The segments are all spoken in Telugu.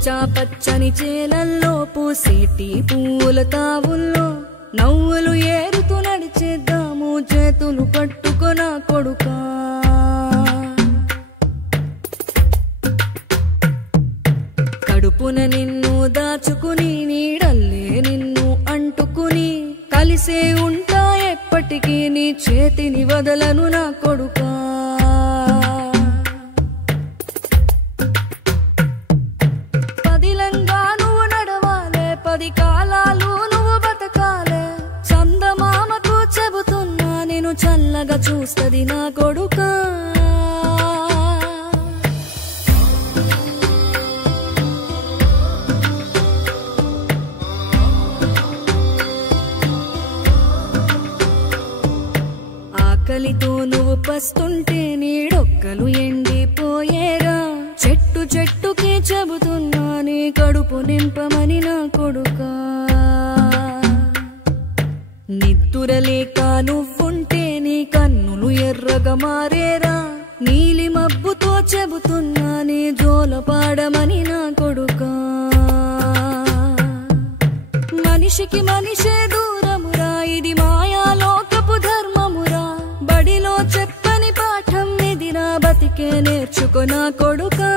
పచ్చా పచ్చని చేలల్లో పూసేటి పూల తావుల్లో నవ్వులు ఏరుతూ నడిచేద్దాము చేతులు పట్టుకొన కొడుకా కడుపున నిన్ను దాచుకుని నీడల్లే నిన్ను అంటుకుని కలిసే ఉంటా ఎప్పటికీ నీ చేతిని వదలను నా కొడుకా పదిలంగా నువ్వు నడవాలే పది కాలాలు నువ్వు బతకాలే చందమామకు చెబుతున్నా నేను చల్లగా చూస్తది నా కొడుకా ఆకలితో నువ్వు పస్తుంటే నీడొక్కలు ఎండిపోయేరా చెట్టు చెట్టుకి చెబుతున్నా నీ కడుపు నింపమని నా కొడుకా నిద్దురలేక నువ్వుంటే నీ కన్నులు ఎర్రగా మారేరా నీలి మబ్బుతో చెబుతున్నా నీ జోల పాడమని నా కొడుకా మనిషికి మనిషే దూరమురా ఇది మాయాలోకపు ధర్మమురా బడిలో చెప్పని పాఠం ఇదిరా బతికే నేర్చుకో నా కొడుకా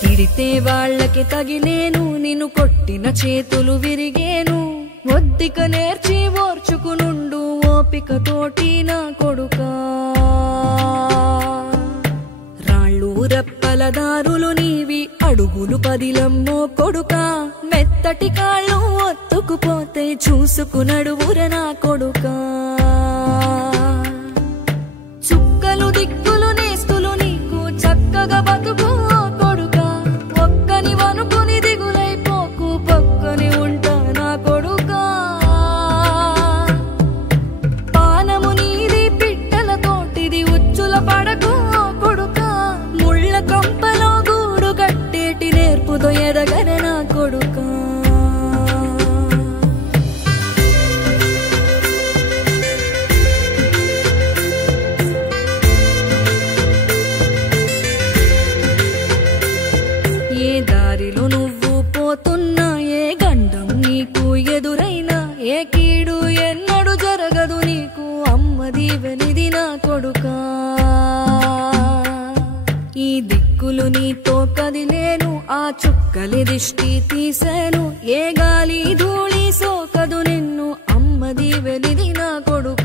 తిడితే వాళ్ళకి తగిలేను నిన్ను కొట్టిన చేతులు విరిగేను ఒద్దిక నేర్చి ఓర్చుకునుండు ఓపిక తోటి నా కొడుకా రాళ్ళు రప్పల దారులు నీవి అడుగులు పదిలమ్మో కొడుకా మెత్తటి కాళ్ళు ఒత్తుకుపోతే చూసుకునడువుర నా కొడుకా చుక్కలు దిక్కులు నేస్తులు నీకు చక్కగా బతుకు కొడుకా ఒక్కని వనుకుని దిగులైపోకు పక్కని ఉంటా నా కొడుకా పానము నీది పిట్టల తోటిది ఉచ్చుల పడకు కొడుకా ముళ్ళ కంపలో గూడు కట్టేటి నేర్పుతో ఎదగర నా కొడుకా ఏ దారిలో నువ్వు పోతున్నా ఏ గండం నీకు ఎదురైనా ఏ కీడు ఎన్నడు జరగదు నీకు అమ్మ దీవెనిది నా కొడుకా ఈ దిక్కులు నీతో కదిలేను ఆ చుక్కలి దిష్టి తీసేను ఏ గాలి ధూళి సోకదు నిన్ను అమ్మ దీవెనిది నా కొడుకా